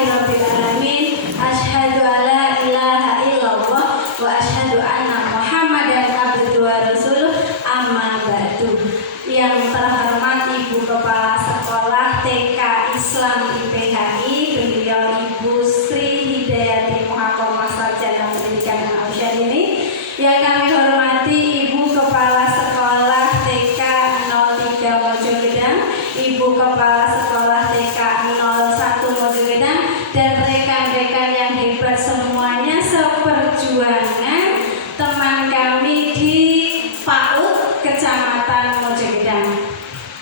Alhamdulillahirabbil alamin. Asyhadu alla ilaha illallah wa asyhadu anna Muhammadan abduhu wa rasuluh. Amma ba'du. Yang terhormat Ibu Kepala Sekolah TK Islam IPHI, beliau Ibu Sri Hidayati Muhammad Sarjana Pendidikan dan Ausyadini. Yang kami hormati Ibu Kepala Sekolah TK 03 Mojogedang, Ibu Kepala Sekolah TK 01 Mojogedang, dan rekan-rekan yang hebat semuanya seperjuangan teman kami di PAUD Kecamatan Mojogedang.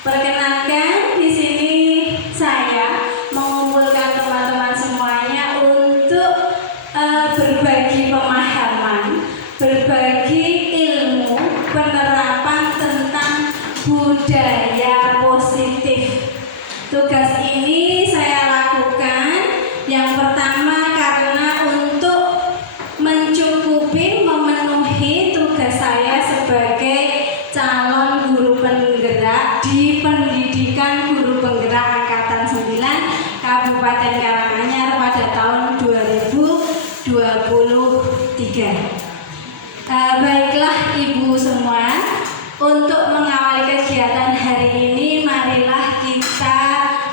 Perkenalkan, di sini saya mengumpulkan teman-teman semuanya untuk berbagi pemahaman, berbagi ilmu, penerapan tentang budaya positif. Tugas ini saya lakukan yang pertama karena untuk mencukupi, memenuhi tugas saya sebagai calon guru penggerak di Pendidikan Guru Penggerak Angkatan 9 Kabupaten Karanganyar pada tahun 2023. Baiklah Ibu semua, untuk mengawali kegiatan hari ini, marilah kita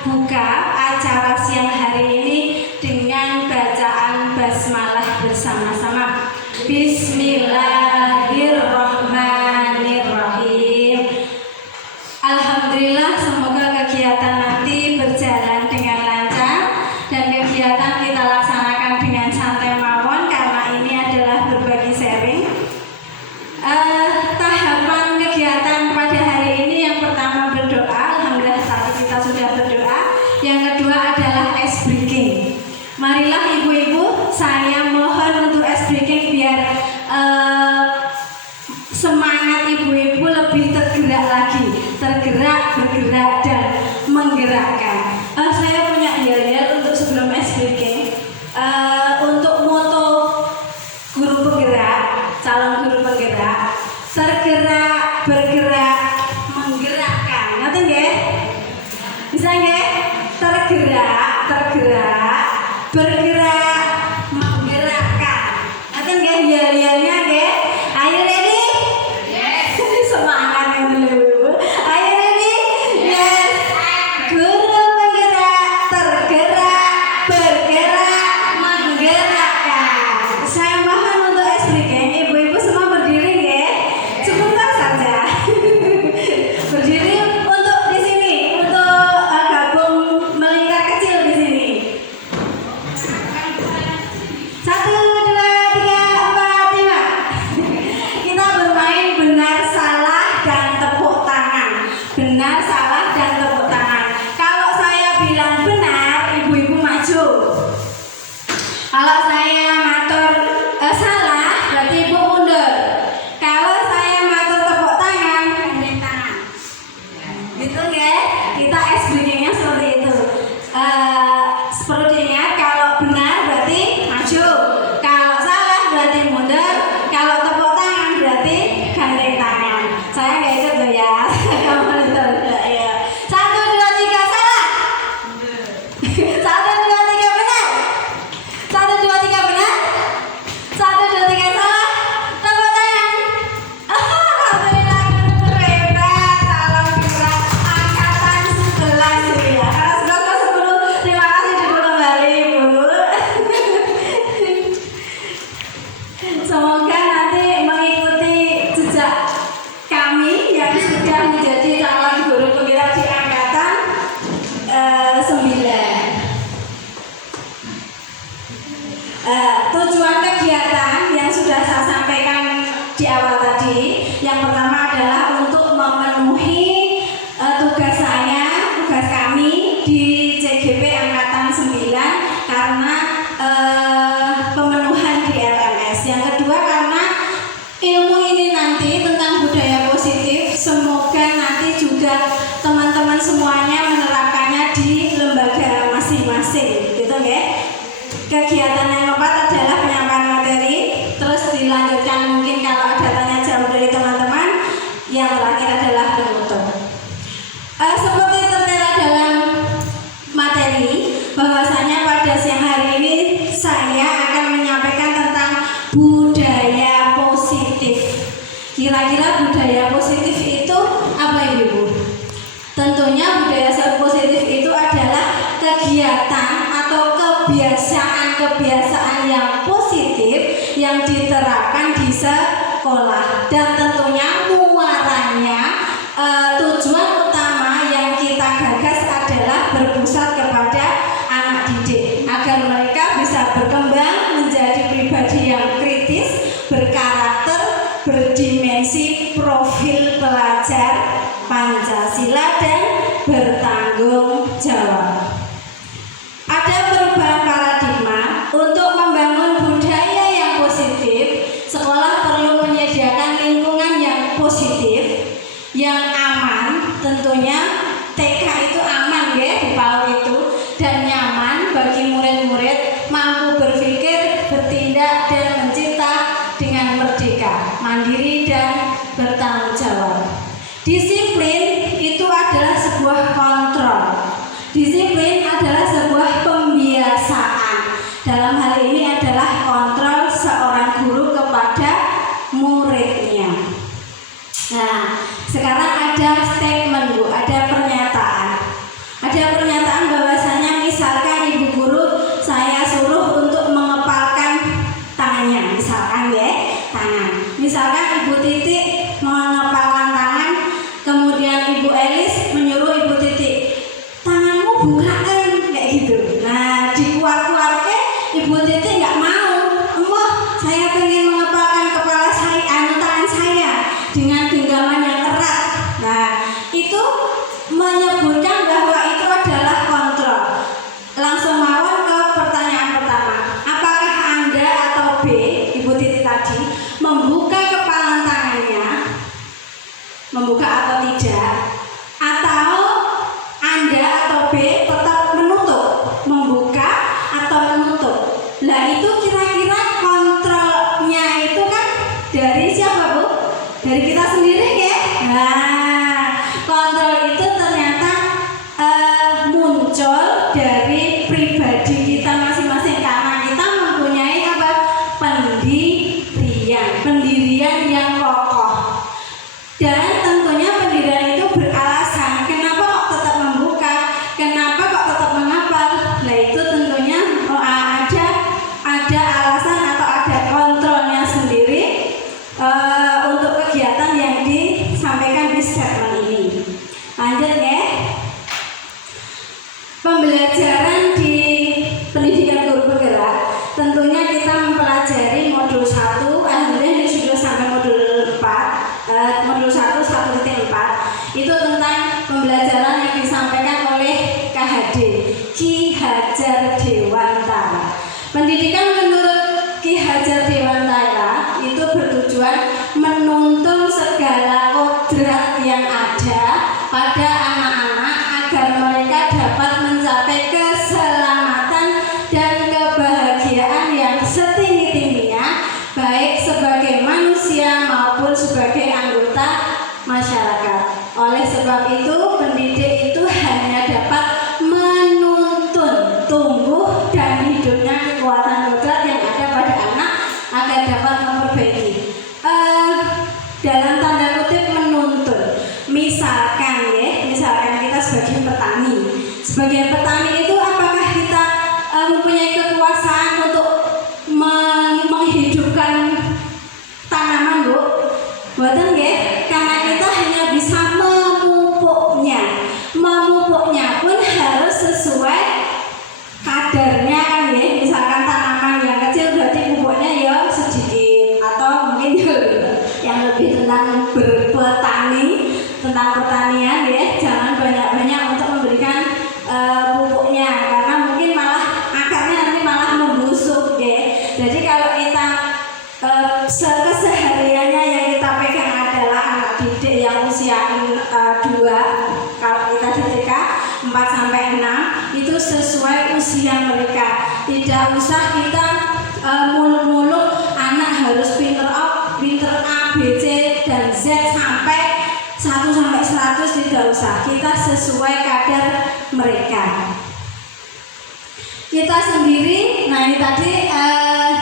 buka acara siang hari ini dengan bacaan basmalah bersama-sama. Bismillahirrahmanirrahim. Alhamdulillah, semoga kegiatan nanti berjalan dengan lancar dan kegiatan kita laksanakan dengan santai mawon karena ini adalah berbagi sharing. Tahapan kegiatan pada hari ini yang pertama berdoa. Alhamdulillah tadi kita sudah berdoa. Yang kedua adalah ice breaking. Marilah ibu-ibu, saya mohon untuk ice breaking biar semangat ibu-ibu lebih tergerak lagi, tergerak, bergerak, dan menggerakkan. Saya punya yel-yel untuk sebelum ice breaking. Untuk moto guru penggerak, calon guru penggerak, tergerak, bergerak, menggerakkan. Ngerti nggih? Bisa nggih? Tergerak, bergerak, menggerakkan. Ngerti nggih yel-yelnya nggih? Ayo ready? Yes. Semangat yang dulu. Ayo ready? Yes. Guru penggerak, tergerak, bergerak, menggerakkan. Saya mohon untuk ice breaking, ibu-ibu semua berdiri nggih? Sebentar saja. Berdiri untuk di sini, untuk gabung melingkar kecil di sini. 1, 2, 3, 4, 5. Kita bermain benar, salah, dan tepuk tangan. Benar, salah, dan tepuk tangan. Kalau saya bilang benar, ibu-ibu maju. Kalau saya matur salah, berarti ibu mundur. Kalau saya matur tepuk tangan, gandeng tangan. Gitu ya? Kita ice breaking-nya seperti itu. Perlu diingat, kalau benar berarti maju. Kalau salah berarti mundur. Kalau tepuk tangan berarti gandeng tangan. Saya nggak ikut loh ya. Saya mundur. Ya. 1, 2, 3 salah. 1, 2, 3 benar. 1, 2, 3 benar. 1, 2, 3 salah. Tepuk tangan. Alhamdulillah, guru hebat, salam gerak angkatan 11 ya. Kalau 11 ke 10, terima kasih dulu kembali Ibu. Semoga nanti mengikuti jejak kami yang sudah menjadi calon guru penggerak di angkatan 9. Tujuan kegiatan yang sudah saya sampaikan di awal tadi, yang pertama adalah untuk memenuhi tugas saya, tugas kami di CGP Angkatan 9 karena pemenuhan di LMS. Yang kedua karena ilmu ini nanti tentang budaya positif, semoga nanti juga teman-teman semuanya menerapkannya di lembaga masing-masing, gitu ya. Kegiatan yang keempat adalah penyampaian materi, terus dilanjutkan mungkin kalau ada tanya jawab dari teman-teman. Yang terakhir adalah penutup. Seperti tertera dalam materi, bahwasanya pada siang kegiatan atau kebiasaan-kebiasaan yang positif yang diterapkan di sekolah, dan tentunya muaranya tujuan utama yang kita gagas adalah berpusat kepada anak didik agar mereka bisa berkembang menjadi pribadi yang kritis, berkarakter, berdimensi profil pelajar Pancasila dan bertanggung jawab. Ada perubahan paradigma untuk membangun budaya yang positif. Sekolah perlu menyediakan lingkungan yang positif, yang aman, tentunya TK itu aman ya di PAUD itu, dan nyaman bagi murid-murid, mampu berpikir, bertindak, dan mencipta dengan merdeka, mandiri, dan bertanggung jawab. Disiplin itu adalah sebuah kontrol. Disiplin adalah sebuah pembiasaan. Dalam hal ini adalah kontrol seorang guru kepada muridnya. Nah, sekarang ada statement Bu, ada pernyataan. Ada pernyataan bahwasanya misalkan ibu guru saya suruh untuk mengepalkan tangannya, misalkan ya, tangan. Misalkan Ibu Titik mengepalkan tangan, kemudian Ibu Elis menyuruh Ibu Titik, tanganmu bukaan, kayak gitu. Nah, dikuat-kuatnya Ibu Titik nggak mau. Saya pengen mengepalkan kepala saya, tangan saya dengan genggaman yang erat. Nah, itu menyebutkan bahwa itu adalah kontrol. Langsung mawon ke pertanyaan pertama. Apakah Anda atau B, Ibu Titik tadi, membuka kepalan tangannya, membuka atau tidak, atau Anda atau B tetap menutup, membuka atau menutup? Nah, itu kira-kira kontrolnya itu kan dari siapa Bu? Dari kita sendiri ya. Nah, kontrol itu ternyata muncul dari pribadi kita masing-masing karena kita mempunyai apa? Pendirian yang kokoh. Dan tentunya pendirian itu beralasan. Kenapa kok tetap membuka? Kenapa kok tetap mengapal? Nah, itu tentunya ada alasan atau ada kontrolnya sendiri untuk kegiatan yang disampaikan di statement ini. Lanjut ya. Pembelajaran di pendidikan guru bergerak, tentunya kita mempelajari modul 1, alhamdulillah ini sudah sampai modul 4, modul 1.4, itu tentang pembelajaran yang disampaikan oleh KHD, Ki Hajar Dewantara. Pendidikan menurut Ki Hajar Dewantara itu bertujuan menuntun segala kodrat yang ada pada anak-anak agar mereka dapat mencapai keselamatan dan kebahagiaan yang setinggi-tingginya, baik sebagai manusia maupun sebagai anggota masyarakat. Oleh sebab itu, pendidik itu hanya dapat menuntun tumbuh dan hidupnya kekuatan kodrat yang ada pada anak agar dapat memperbaiki. Dalam tanda kutip menuntun. Misalkan kita sebagai petani itu apakah kita mempunyai kekuasaan untuk menghidupkan tanaman Bu? Boten nggih, karena kita hanya bisa memupuknya. Memupuknya pun harus sesuai kadarnya kan ya. Misalkan tanaman yang kecil berarti pupuknya ya sedikit, atau mungkin yang lebih tentang berpetani, tentang pertanian ya, jangan banyak-banyak untuk memberikan pupuknya karena mungkin malah akarnya nanti malah membusuk ya. Jadi kalau kita kesehariannya yang kita pegang adalah anak didik yang usia 2, kalau kita di TK 4-6 itu sesuai usia mereka. Tidak usah kita muluk-muluk anak harus pinter A, B, C, dan Z sampai 1-100, tidak usah. Kita sesuai kadar mereka. Kita sendiri, nah ini tadi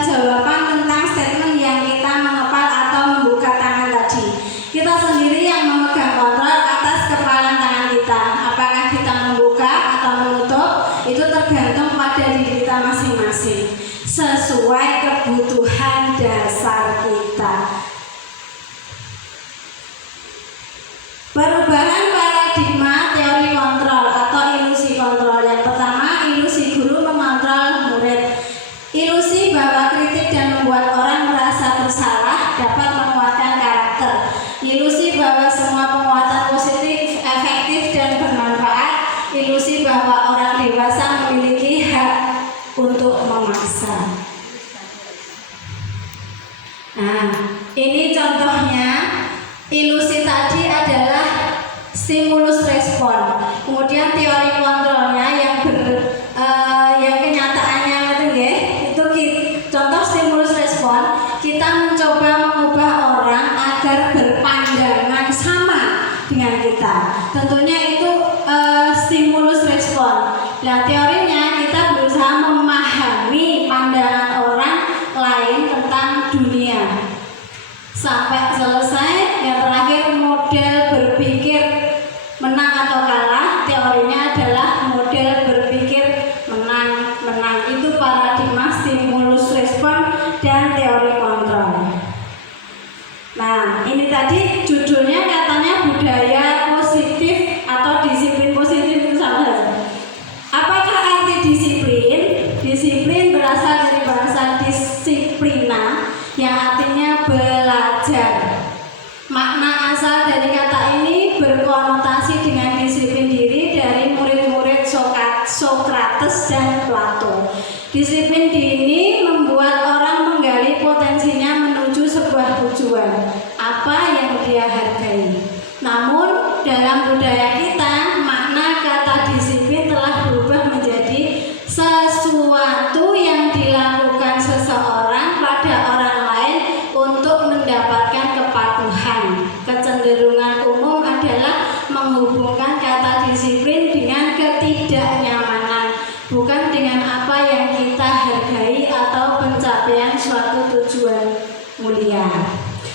jawaban tentang statement yang kita mengepal atau membuka tangan tadi. Kita sendiri yang memegang kontrol atas kepalan tangan kita. Apakah kita membuka atau menutup, itu ilusi bahwa orang dewasa memiliki hak untuk memaksa. Nah, ini contohnya. Ilusi tadi adalah stimulus respon. Kemudian teori kontrolnya yang kenyataannya itu contoh stimulus respon. Kita mencoba mengubah orang agar berpandangan sama dengan kita. Tentunya itu stimulus respon. Nah, teorinya kita berusaha memahami pandangan orang lain tentang dunia sampai selesai. Yang terakhir, model berpikir menang atau kalah. Teorinya adalah model berpikir menang. Itu paradigma stimulus respon dan teori kontrol. Nah, ini tadi judulnya katanya budaya positif atau disiplin positif itu sama saja. Apakah arti disiplin? Disiplin berasal dari bahasa disiplina yang artinya belajar. Makna asal dari kata ini berkonotasi dengan disiplin diri dari murid-murid Sokrates dan Plato. Disiplin diri membuat orang menggali potensinya menuju sebuah tujuan, apa yang dia hargai. Namun dalam budaya kita, makna kata disiplin telah berubah menjadi sesuatu yang dilakukan seseorang pada orang lain untuk mendapatkan kepatuhan. Kecenderungan umum adalah menghubungkan kata disiplin dengan ketidaknyamanan, bukan dengan apa yang kita hargai atau pencapaian suatu tujuan mulia.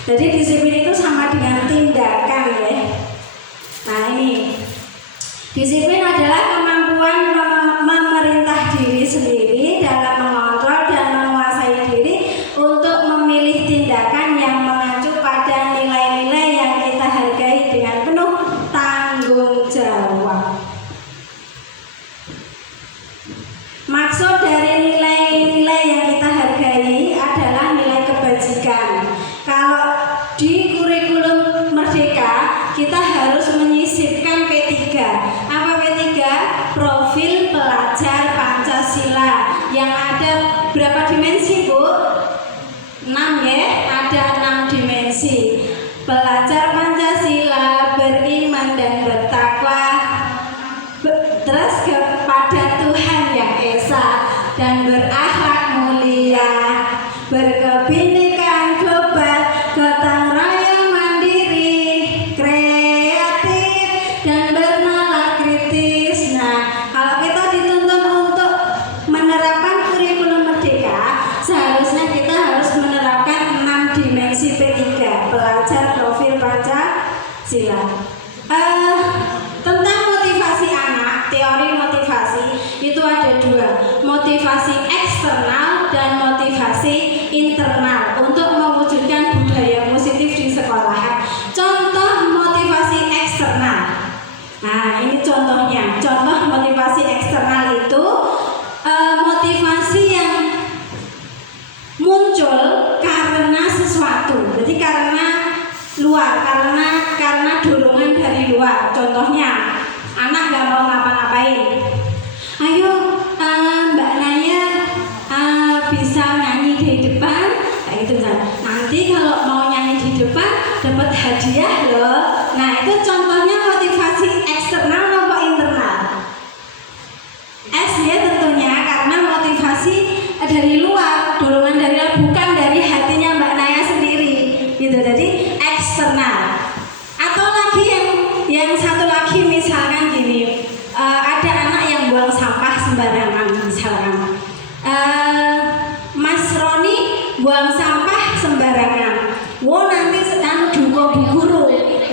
Jadi disiplin itu sama dengan tindakan ya. Nah, ini disiplin adalah kemampuan memerintah diri sendiri dalam mengontrol dan menguasai diri untuk memilih tindakan yang mengacu pada nilai-nilai yang kita hargai dengan penuh tanggung jawab. Maksud dari nilai-nilai yang kita hargai adalah nilai kebajikan. Kalau di kurikulum Merdeka kita harus menyisipkan P3. Apa P3? Profil pelajar Pancasila yang ada berapa dimensi, Bu? 6 ya, ada 6 dimensi. Pelajar Pancasila beriman dan bertakwa, terus kepada Tuhan Yang Esa dan berakhlak mulia, berkebinekaan global, gotong royong mandiri, kreatif dan bernalar kritis. Nah, kalau kita dituntut untuk menerapkan kurikulum Merdeka, seharusnya kita harus menerapkan 6 dimensi P3, pelajar profil Pancasila. Tentang motivasi anak, teori motivasi itu ada 2, motivasi eksternal dan motivasi internal untuk mewujudkan budaya positif di sekolah. Contoh motivasi eksternal. Nah, ini contohnya. Contoh motivasi eksternal itu motivasi yang muncul karena sesuatu. Jadi karena luar, karena dorongan dari luar. Contohnya, anak gak mau ngapa-ngapain. Ayo Mbak Naya bisa nyanyi di depan, kayak gitu kan. Nanti kalau mau nyanyi di depan dapat hadiah loh. Nah, itu contohnya motivasi eksternal atau internal? S ya tentunya, karena motivasi dari luar, dorongan dari luar, bukan dari hatinya Mbak Naya sendiri gitu. Jadi eksternal. Atau lagi yang satu lagi, misalkan gini, ada anak yang buang sampah sembarangan misalkan. Mas Roni buang sampah sembarangan. Wow, nanti sedang dihukum Bu Guru.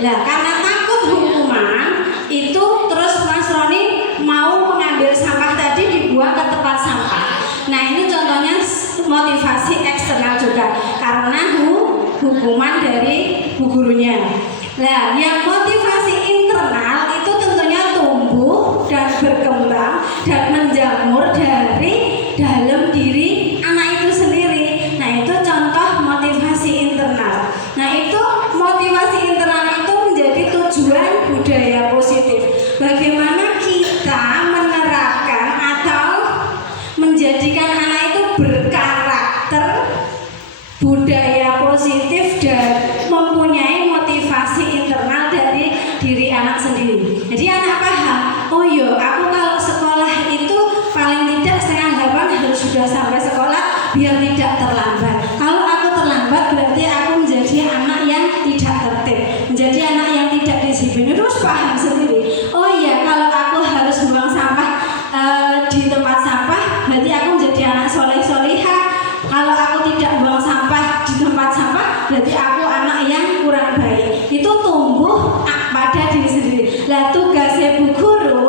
Nah, karena takut hukuman itu, terus Mas Roni mau mengambil sampah tadi dibuang ke tempat sampah. Nah, ini contohnya motivasi eksternal juga, karena hukuman dari Bu Gurunya. Nah, yang motivasi internal itu tentunya tumbuh dan berkembang dan menjamur dari dalam diri anak itu sendiri. Nah, itu contoh motivasi internal. Nah, itu motivasi internal itu menjadi tujuan budaya positif. Bagaimana kita biar tidak terlambat. Kalau aku terlambat berarti aku menjadi anak yang tidak tertib, menjadi anak yang tidak disiplin. Terus paham sendiri. Oh iya, kalau aku harus buang sampah di tempat sampah, berarti aku menjadi anak soleh solihah. Kalau aku tidak buang sampah di tempat sampah, berarti aku anak yang kurang baik. Itu tumbuh pada diri sendiri. Lah tugasnya Bu Guru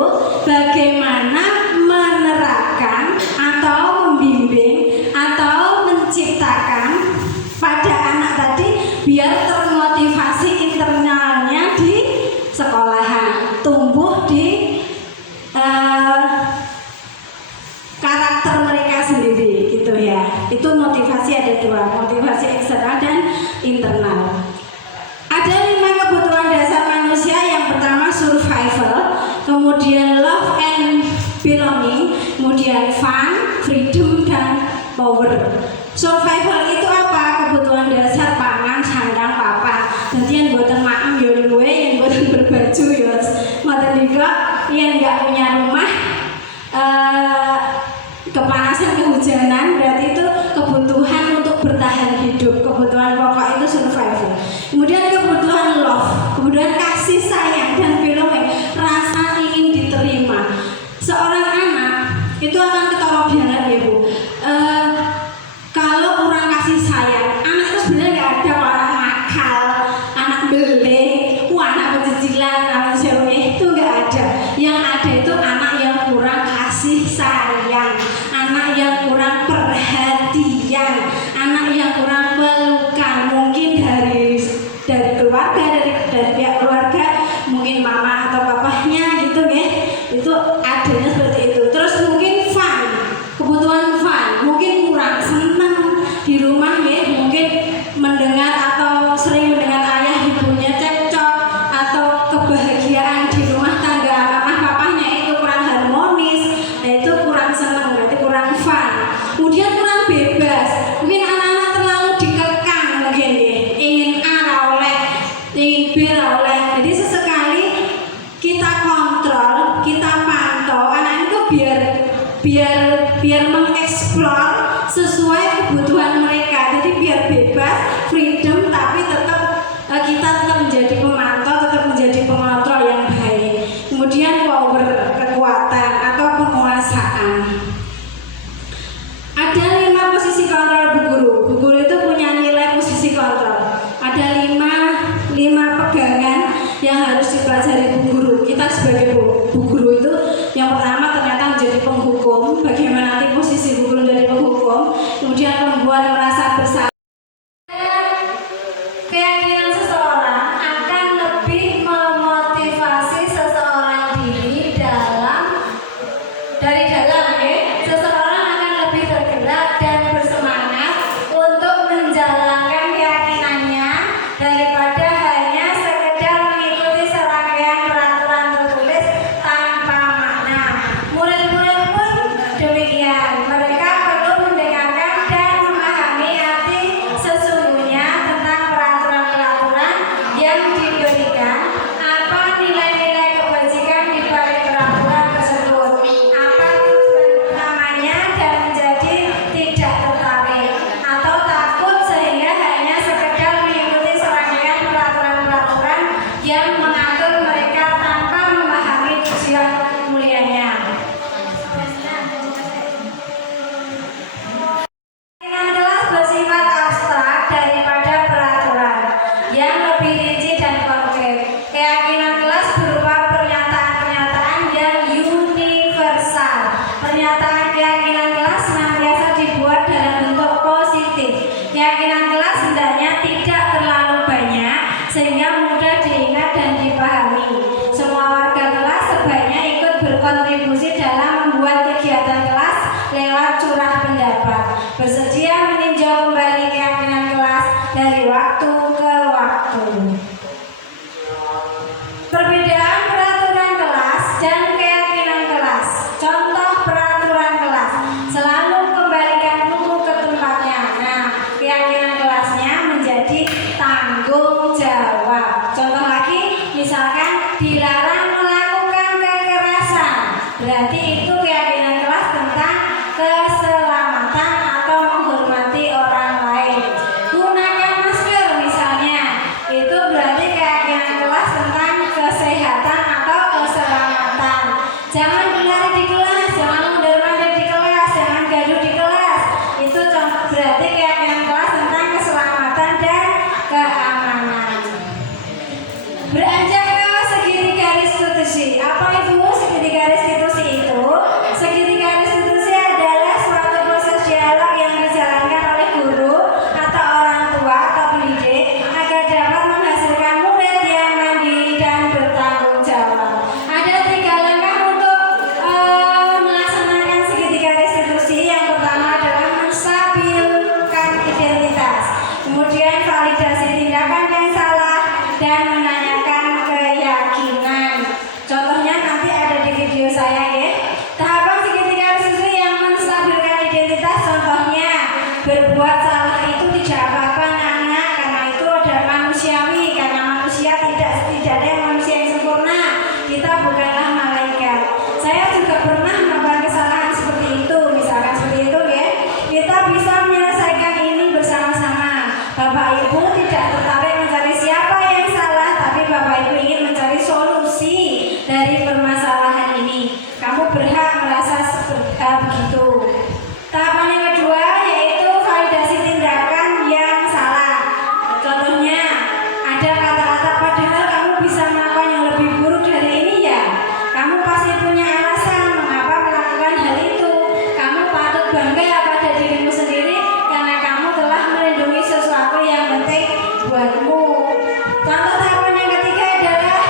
bagaimana menerapkan atau membimbing atau menciptakan pada anak tadi biar termotivasi internalnya di sekolahan, tumbuh di karakter mereka sendiri gitu ya. Itu motivasi ada dua, motivasi eksternal dan internal. Ada 5 kebutuhan dasar manusia. Yang pertama survival, kemudian love and belonging, kemudian fun, freedom, dan power. Survival itu apa? Kebutuhan dasar pangan, sandang, papan. Jadi yang boten maem ya luwe, yang boten berbaju ya ngoten juga, yang nggak punya rumah, kepanasan, kehujanan, berarti itu kebutuhan untuk bertahan hidup. Kebutuhan pokok itu survival. Kemudian kebutuhan love, kemudian kasih sayang dan belonging, rasa ingin diterima. Seorang anak itu akan ketara banget ya Bu. Kalau kurang kasih sayang, anak itu sebenarnya nggak ada kalau anak nakal, anak belik, anak pecicilan, anak sewe, itu nggak ada. Yang ada itu anak yang kurang kasih sayang, anak yang kurang perhatian, anak yang kurang pelukan, mungkin dari keluarga, dari pihak keluarga, mungkin mama atau papahnya gitu ya. Itu adanya seperti itu. Terus mungkin fun, kebutuhan fun, mungkin kurang senang di rumah ya, mungkin mendengar atau sering mendengar ayah ibunya cekcok, atau kebahagiaan di rumah tangga mama papahnya itu kurang harmonis. Nah itu kurang senang, berarti kurang fun. Kemudian kurang bebas, mungkin anak-anak terlalu dikekang mungkin ya, ingin A oleh, ingin B oleh. Jadi sesekali kita kontrol, kita pantau anak itu biar mengeksplor sesuai kebutuhan mereka. Jadi biar bebas, freedom, tapi tetap kita tetap menjadi pemantau, tetap menjadi pengontrol yang baik. Kemudian power, kekuatan atau penguasaan. Ada 5 posisi kontrol Bu Guru. Bu Guru itu punya nilai posisi kontrol. Ada 5 pegangan yang harus dipelajari Bu Guru. Kita sebagai Bu Guru itu yang pertama ternyata menjadi penghukum. Bagaimana nanti posisi Bu Guru menjadi penghukum. Kemudian membuat merasa bersalah. Keyakinan seseorang akan lebih memotivasi seseorang diri dari dalam ya. Seseorang akan lebih bergerak dan bersemangat untuk menjalankan keyakinannya daripada hanya sekedar mengikuti serangkaian peraturan tertulis tanpa makna. Murid-murid pun demikian. Mereka perlu mendengarkan dan memahami arti sesungguhnya tentang peraturan-peraturan yang diberikan. Apa nilai-nilai kebajikan di balik peraturan tersebut? Apa tujuan utamanya, dan menjadi tidak tertarik atau takut sehingga hanya sekedar mengikuti serangkaian peraturan-peraturan yang mengatur mereka tanpa memahami tujuan mulianya. Keyakinan kelas bersifat abstrak daripada peraturan yang lebih rinci dan konkret. Keyakinan kelas berupa pernyataan-pernyataan yang universal. Pernyataan keyakinan kelas senantiasa dibuat dalam bentuk positif. Keyakinan kelas hendaknya tidak terlalu banyak sehingga mudah diingat dan dipahami. Semua warga kelas sebaiknya ikut berkontribusi dalam membuat kegiatan kelas lewat curah pendapat. Bersedia meninjau kembali keyakinan kelas dari waktu ke waktu. Perbedaan peraturan kelas dan keyakinan kelas. Contoh peraturan kelas: selalu kembalikan buku ke tempatnya. Nah, keyakinan kelasnya menjadi tanggung jawab. Contoh lagi, misalkan dilarang melakukan kekerasan, berarti itu keyakinan kelas tentang keselamatan atau menghormati lari-lari di kelas, jangan mondar-mandir di kelas, jangan gaduh di kelas. Itu berarti keyakinan kelas tentang keselamatan dan keamanan. Beranjak ke segitiga restitusi. Apa itu segitiga restitusi itu? Segitiga restitusi adalah suatu proses dialog yang dijalankan oleh guru atau orang tua atau pendidik agar dapat menghasilkan murid yang mandiri dan bertanggung jawab. Ada 3 langkah untuk melaksanakan segitiga restitusi. Yang pertama adalah menstabilkan identitas, kemudian validasi tindakan yang salah, dan menanyakan keyakinan. Contohnya nanti ada di video saya ya. Tahapan segitiga restitusi yang menstabilkan identitas, contohnya berbuat salah itu tidak apa-apa anak-anak, karena itu ada manusiawi, karena manusia tidak ada yang manusia yang sempurna. Kita bukanlah malaikat. Saya juga pernah melakukan kesalahan seperti itu, misalkan seperti itu ya. Kita bisa menyelesaikan ini bersama-sama. Bapak Ibu tidak tertarik mencari siapa yang salah, tapi Bapak Ibu ingin mencari solusi dari permasalahan ini. Kamu berhak merasa begitu. Tahapan yang kedua yaitu validasi tindakan yang salah. Contohnya ada kata-kata padahal kamu bisa melakukan yang lebih buruk dari ini ya. Kamu pasti punya alasan mengapa melakukan hal itu. Kamu patut bangga pada dirimu sendiri karena kamu telah melindungi sesuatu yang penting buatmu. Contoh tahapan yang ketiga adalah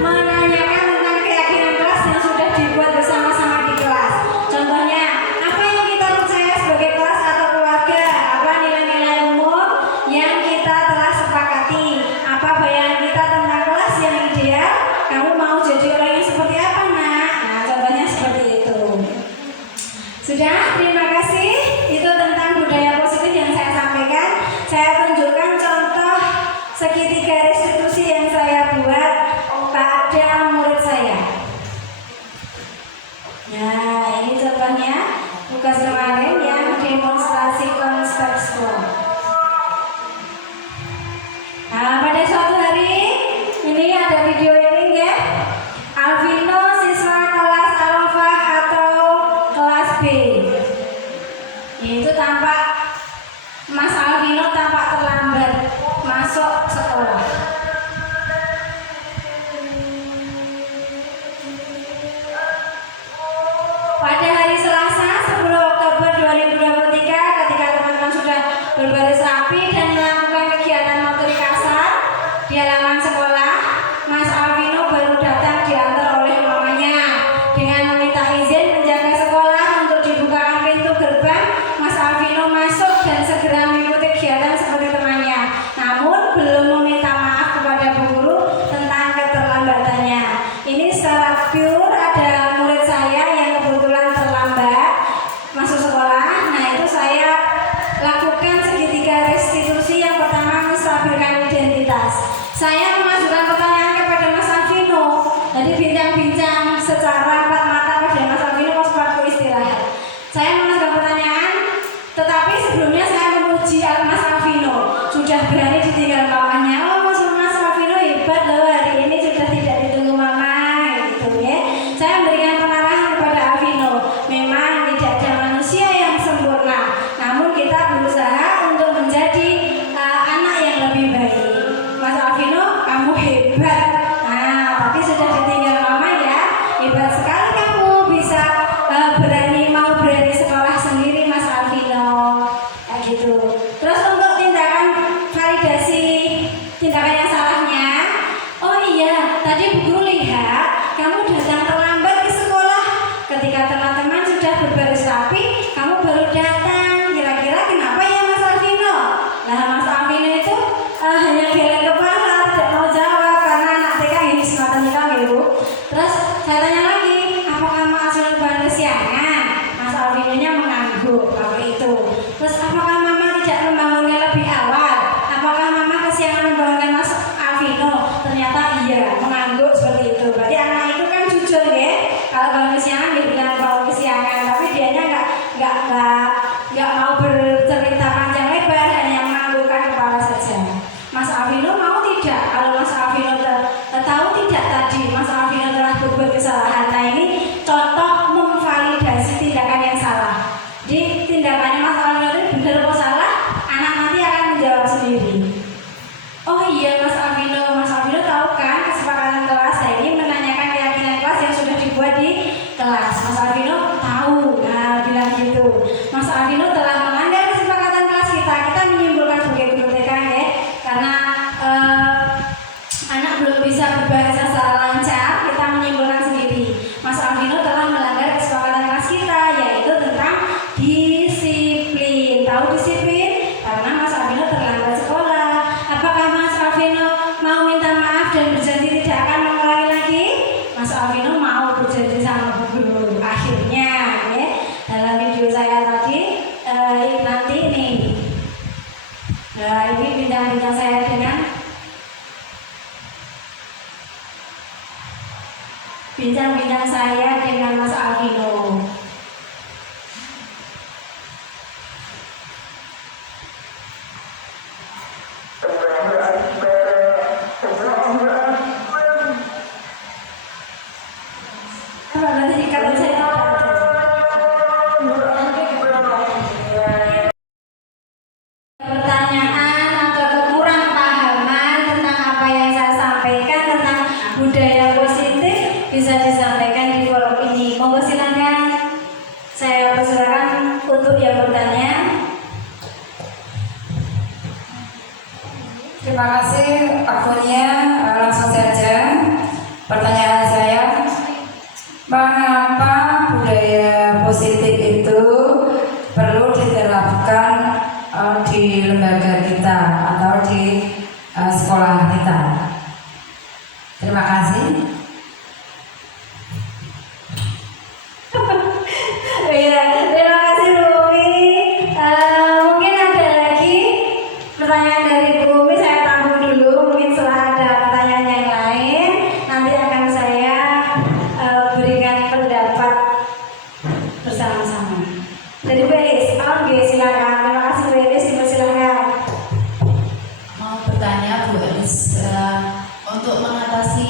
menanyakan tentang keyakinan kelas yang sudah dibuat bersama-sama di kelas. Contohnya, apa yang kita percaya sebagai kelas atau keluarga? Apa nilai-nilai umum yang kita telah sepakati? Apa bayangan kita tentang kelas yang ideal? Kamu mau jadi orang yang seperti apa, nak? Nah, contohnya seperti itu. Sudah, terima kasih. Itu tentang budaya positif yang saya sampaikan. Saya tunjukkan contoh segitiga restitusi yang saya buat pada murid saya. Nah, ini contohnya tugas kemarin yang demonstrasi kontekstual. Nah, pada suatu hari ini ada video ini ya. Alvino siswa kelas Arafah atau kelas B. Itu tampak Mas Alvino tampak terlambat masuk sekolah. Pada hari Selasa 10 Oktober 2023 ketika teman-teman sudah berbaris rapi dan melakukan kegiatan motorik kasar di halaman sekolah, Mas Alvino baru datang diantar oleh mamanya dengan meminta izin menjaga sekolah untuk dibuka Alvino tahu, nah bilang gitu. Mas Alvino telah melanggar kesepakatan kelas kita. Kita menyimpulkan sebagai guru TK ya, karena anak belum bisa berbahasa secara lancar. Kita menyimpulkan sendiri. Mas Alvino telah melanggar kesepakatan kelas kita, yaitu tentang disiplin. Tahu disiplin? Karena Mas Alvino terlambat sekolah. Apakah Mas Alvino mau minta maaf dan berjanji tidak akan mengulangi lagi? Mas Alvino mau berjanji sama Bu Guru. Akhirnya ya, dalam video saya tadi nanti nih. Nah, ini bincang-bincang saya dengan bincang-bincang saya dengan Mas Alvino. Budaya positif bisa disampaikan di forum ini. Monggo silakan. Saya persilakan untuk yang bertanya. Terima kasih waktunya. Langsung saja pertanyaan saya, mengapa budaya positif itu perlu diterapkan di lembaga kita atau di sekolah kita? Terima kasih. Iya, terima kasih Bu Umi. Mungkin ada lagi pertanyaan dari Bu Umi, saya tampung dulu. Mungkin setelah ada pertanyaan yang lain, nanti akan saya berikan pendapat bersama-sama. Dari Bu Elis, oke silakan. Terima kasih Bu Elis, silakan. Mau bertanya Bu Elis, untuk mengatasi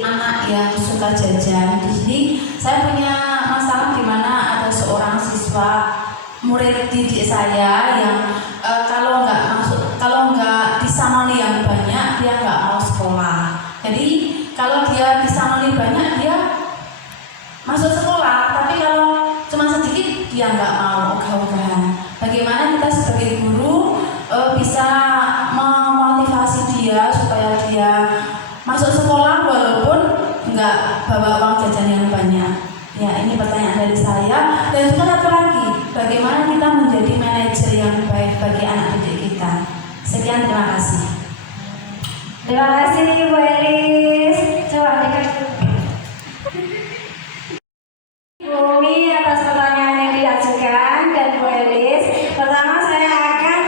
anak yang suka jajan, di sini saya punya masalah di mana ada seorang siswa murid didik saya yang kalau nggak disamani yang banyak dia nggak mau sekolah. Jadi kalau dia disamani banyak dia masuk sekolah, tapi kalau cuma sedikit dia nggak mau ogah-ogahan. Bagaimana kita sebagai guru bisa memotivasi dia supaya dia masuk sekolah walaupun nggak bawa uang jajan yang banyak? Ya, ini pertanyaan dari saya. Dan juga satu lagi, bagaimana kita menjadi manajer yang baik bagi anak didik kita? Sekian, terima kasih. Terima kasih Bu Elis. Coba dikasih Bu Umi atas pertanyaan yang diajukan dan Bu Elis. Pertama saya akan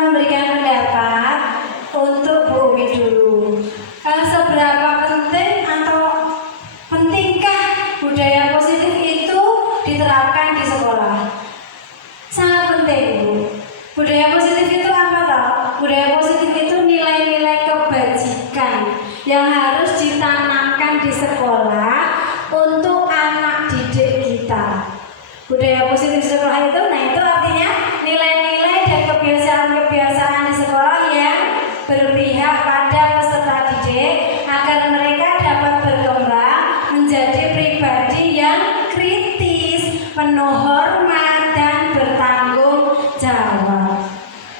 memberikan pendapat untuk Bu Umi dulu. Seberapa penting atau pentingkah budaya positif itu diterapkan di sekolah? Sangat penting Bu. Budaya positif itu apa toh? Budaya positif itu nilai-nilai kebajikan yang harus ditanamkan di sekolah untuk anak didik kita. Budaya positif di sekolah itu, nah itu artinya nilai-nilai dan kebiasaan-kebiasaan di sekolah yang berpihak pada peserta didik agar mereka dapat berkembang menjadi pribadi yang kritis, penuh hormat dan bertanggung jawab.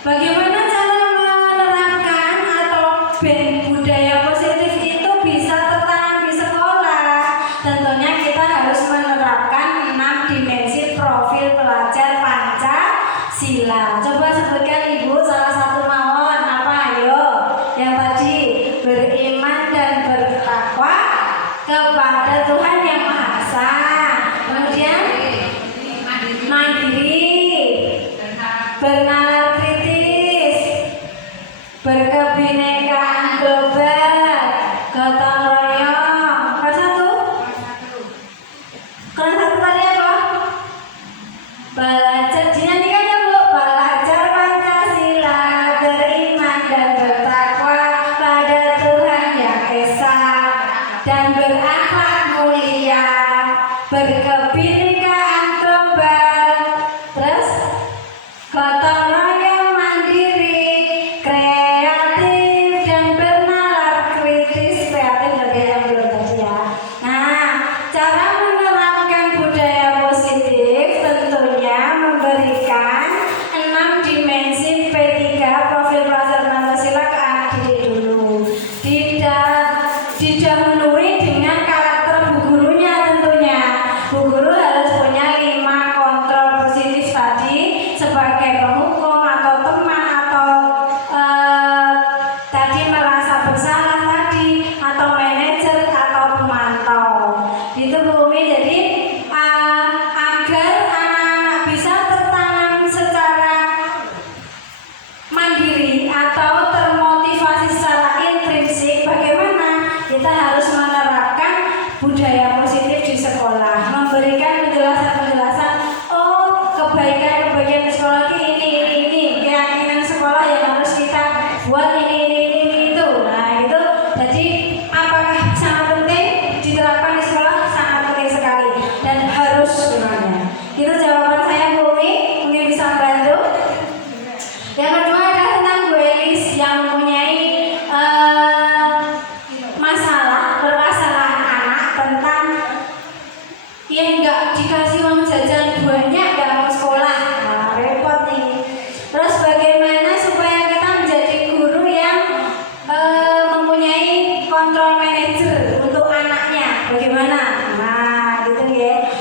Bagaimana cara menerapkan atau budaya positif itu bisa tertanam di sekolah? Tentunya kita harus menerapkan 6 dimensi profil pelajar Pancasila. Coba sebutkan Ibu salah satu mawon apa? Ayo. Yang tadi beriman dan bertakwa kepada Tuhan Yang Maha Esa. Kemudian mandiri, bernalar kritis, berkebinekaan global, gotong royong. Kelas satu? Kelas satu tadi apa? Belajar dinyanyikan ya Bu. Belajar Pancasila, beriman dan bertakwa pada Tuhan Yang Esa, dan berakhlak mulia, berkebinekaan global, terus gotong royong, mandiri, kreatif dan bernalar kritis. Kreatif dari yang belum tadi ya. Nah, cara menerapkan budaya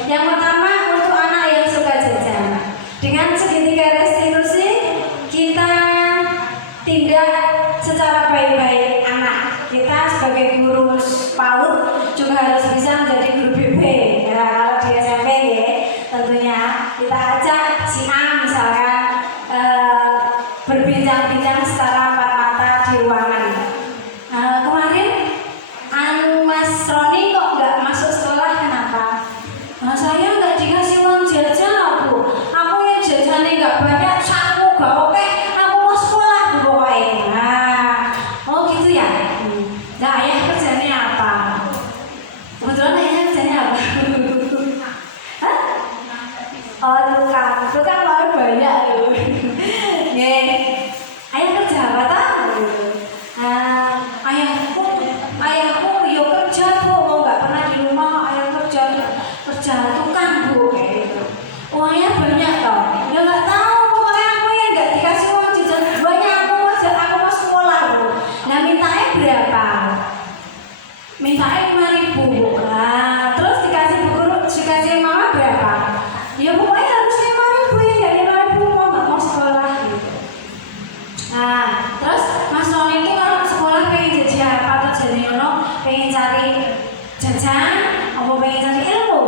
Yang pertama untuk anak yang suka jajan. Dengan segitiga restitusi kita tindak secara baik-baik anak. Kita sebagai guru PAUD juga harus bisa menjadi guru BP. Ya, kalau di SMP ya, tentunya kita ajak si A misalkan berbincang-bincang secara empat mata di ruangan. Kemarin Mas Roni kok nggak masuk sekolah, kenapa? Saya nggak dikasih uang jajan aku yang jajannya nggak banyak, saku gak oke, aku mau sekolah pokoknya. Oh gitu ya. Nah ayah kerjanya apa? Kebetulan ayahnya kerjanya apa? Hah? Oh tukang mau banyak loh. Ayah kerja apa tahu? Ayahku yo kerja bu, mau nggak pernah di rumah, ayah kerja tukang bu, kayak gitu. Uangnya banyak toh, ya nggak tahu pokoknya aku yang nggak dikasih uang jajan banyak, aku mau sekolah bu. Nah mintanya berapa? Mintanya 5.000 bu. Nah terus dikasih mama berapa? Ya pokoknya harus 5.000 ya, nggak 5.000 mau nggak mau sekolah gitu. Nah terus Mas Roni itu kalau sekolah pengen jadi apa atau jadi pengen cari jajan, apa pengen cari ilmu?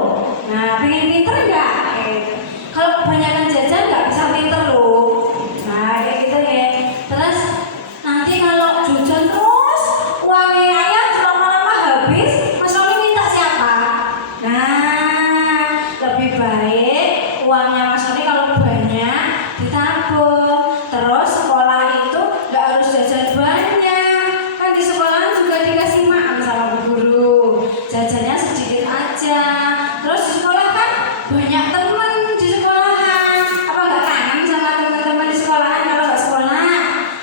Nah pengen pinter nggak? Gitu. Kalau kebanyakan jajan nggak bisa pinter loh. Nah kayak gitu ya. Terus nanti kalau jajan terus uangnya ayah lama-lama habis, Mas Roni minta siapa? Nah lebih baik uangnya Mas Roni kalau banyak ditabung. Terus sekolah itu nggak harus jajan banyak, kan di sekolah juga dikasih maaf sama bu guru, jajannya sedikit aja. Terus di sekolah kan banyak teman di sekolahan, apa nggak kangen sama teman-teman di sekolahan? Kalau nggak sekolah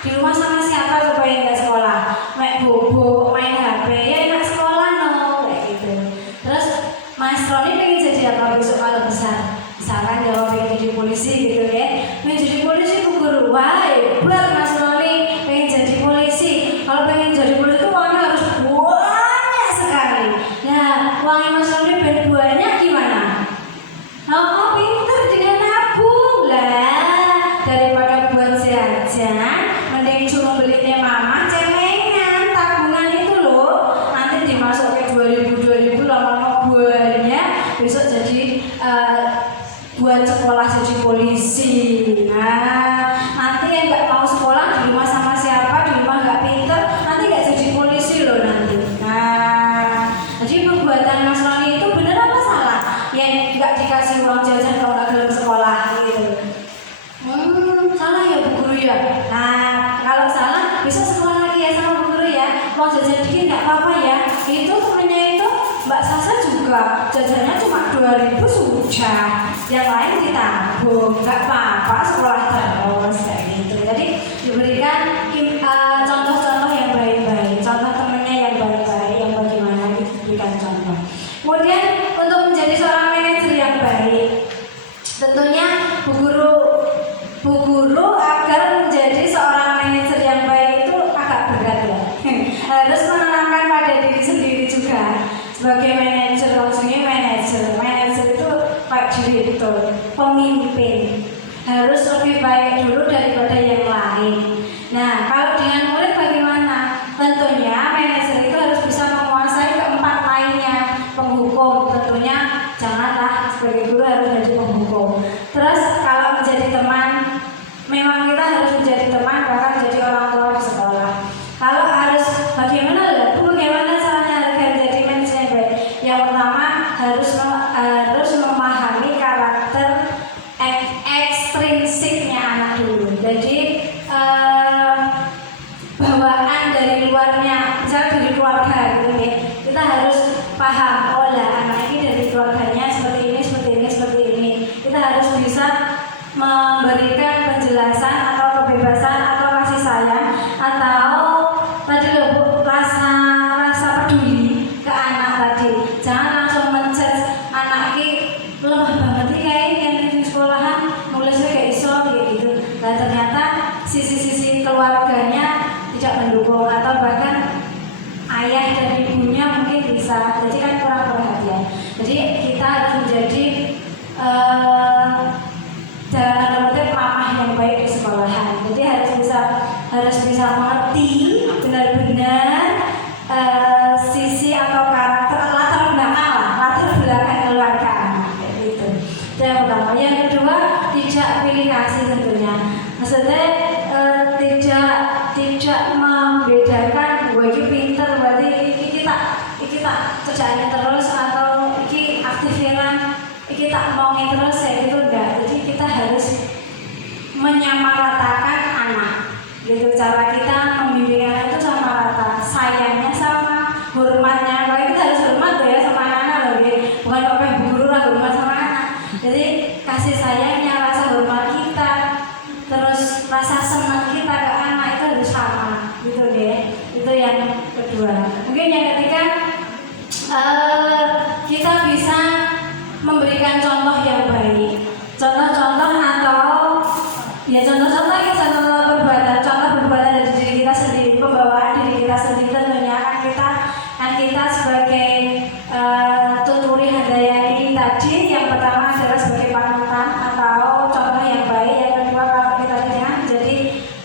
di rumah sama siapa coba yang nggak sekolah? Main bobo, main HP, ya enak sekolah no, kayak gitu. Terus Mas Roni pengen jadi apa besok kalau besar? Misalkan dia pengen jadi polisi gitu ya, pengen jadi polisi bu guru, wah hebat Mas Roni pengen jadi polisi. Kalau pengen jadi polisi itu uangnya harus banyak sekali. Nah uangnya Mas Roni banyak gimana? Oh pinter dengan nabung lah, daripada buat jajan mending cuma belinya mama celengan tabungan itu loh, nanti dimasukin 2000 lama-lama banyak, besok jadi buat sekolah jadi polisi. Nah nanti yang nggak mau sekolah di rumah sama siapa, di rumah nggak pinter, nanti nggak jadi polisi loh nanti. Nah jadi perbuatan Mas Roni itu bener apa salah? Yang nggak dikasih uang jajan kalau nggak dalam sekolah gitu. Salah ya bu guru ya. Nah kalau salah bisa sekolah lagi ya sama bu guru ya. Uang jajan dikit nggak apa-apa ya. Itu temennya itu Mbak Sasa juga jajannya cuma 2.000 sudah, yang lain ditabung, nggak apa-apa sekolah terus kayak gitu. Jadi diberikan contoh-contoh yang baik-baik, contoh temennya yang baik-baik, yang bagaimana gitu, diberikan contoh. Kemudian untuk menjadi seorang manajer yang baik, tentunya bu guru agar menjadi seorang manajer yang baik itu agak berat ya. Harus menanamkan pada diri sendiri juga. Sebagai manajer, maksudnya manajer itu kayak direktur, pemimpin, harus lebih baik dulu daripada yang lain. Nah kalau dengan murid bagaimana? Tentunya manajer itu harus bisa menguasai keempat lainnya. Penghukum tentunya janganlah, sebagai guru harus menjadi penghukum. Terus kalau menjadi teman, memang kita harus menjadi teman, bahkan menjadi orang tua di sekolah. Kalau harus bagaimana lah? Bagaimana caranya agar menjadi manajer yang baik? Yang pertama harus memahami karakter ekstrinsiknya anak dulu. Jadi bawaan dari luarnya, misalnya dari keluarga gitu ya, kita harus paham, oh lah anak ini dari keluarganya seperti ini. Kita harus bisa memberikan penjelasan atau kebebasan atau kasih sayang atau tadi loh rasa peduli ke anak tadi. Jangan langsung men-judge anak ini lemah banget nih kayak ini yang di sekolahan nulisnya kayak iso kayak gitu. Dan ternyata sisi-sisi keluarganya tidak mendukung atau bahkan ayah dan ibunya mungkin bisa, jadi kan kurang perhatian. Jadi kita harus menjadi tidak pilih kasih tentunya. Maksudnya tidak membedakan gue ini pinter berarti kita kerjaannya terus atau ini aktifiran kita ngomongin terus ya itu enggak. Jadi kita harus menyamaratakan anak gitu, cara kita membimbing anak itu sama rata, sayangnya sama, hormatnya kalau kita harus hormat tuh ya sama anak-anak loh ya. Bukan apa yang guru lah hormat sama anak, jadi kasih sayangnya, rasa hormat kita, terus rasa senang kita ke anak itu harus sama gitu deh. Itu yang kedua. Mungkin yang ketiga kita bisa memberikan contoh yang baik, contoh-contoh atau ya contoh-contoh ya contoh perbuatan dari diri kita sendiri, pembawaan diri kita sendiri tentunya kan kita sebagai tuturi Handayani tadi yang pertama adalah sebagai panutan atau contoh yang baik, yang kedua kalau kita tidak jadi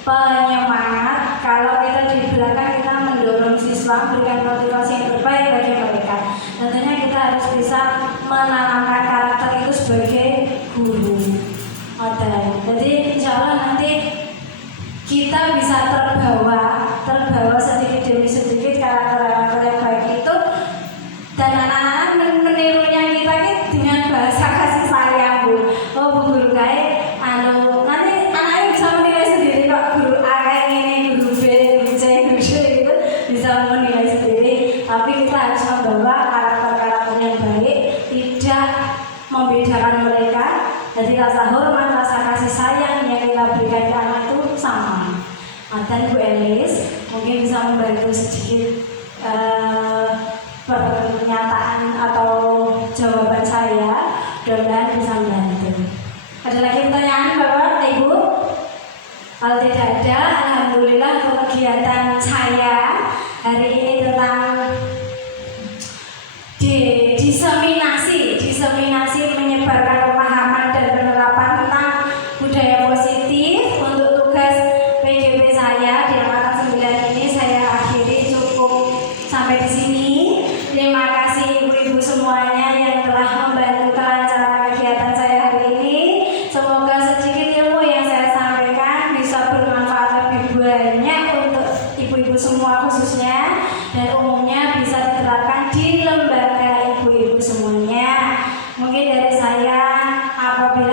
penyemangat, kalau kita di belakang kita mendorong siswa memberikan motivasi yang terbaik bagi mereka. Tentunya kita harus bisa menanamkan karakter itu sebagai guru. Jadi insya Allah nanti kita bisa terbawa sedikit demi sedikit karakter yang baik itu, dan anak-anak menirunya kita dengan bahasa kasih sayang Bu. Oh Bu guru kayak nanti anaknya bisa menilai sendiri kok, guru A kayak ini, guru B, guru C, guru D gitu bisa menilai sendiri. Tapi kita harus membawa karakter yang baik, tidak membedakan mereka. Jadi rasa hormat, rasa kasih sayang yang kita berikan ke anak itu sama. Dan Bu Elis mungkin bisa membantu sedikit pernyataan atau jawaban saya, mudah-mudahan bisa membantu. Ada lagi pertanyaan Bapak, Ibu? Kalau tidak ada, alhamdulillah untuk kegiatan saya hari ini tentang diseminasi menyebarkan pemahaman dan penerapan tentang budaya positif. Untuk tugas PGP saya di angkatan 9 ini saya akhiri cukup sampai di sini. Terima kasih ibu-ibu semuanya yang telah membantu kelancaran kegiatan saya hari ini. Semoga sedikit ilmu yang saya sampaikan bisa bermanfaat lebih banyak untuk ibu-ibu semua khususnya, dan umumnya bisa diterapkan di lembaga ibu-ibu semuanya. Mungkin dari saya, apabila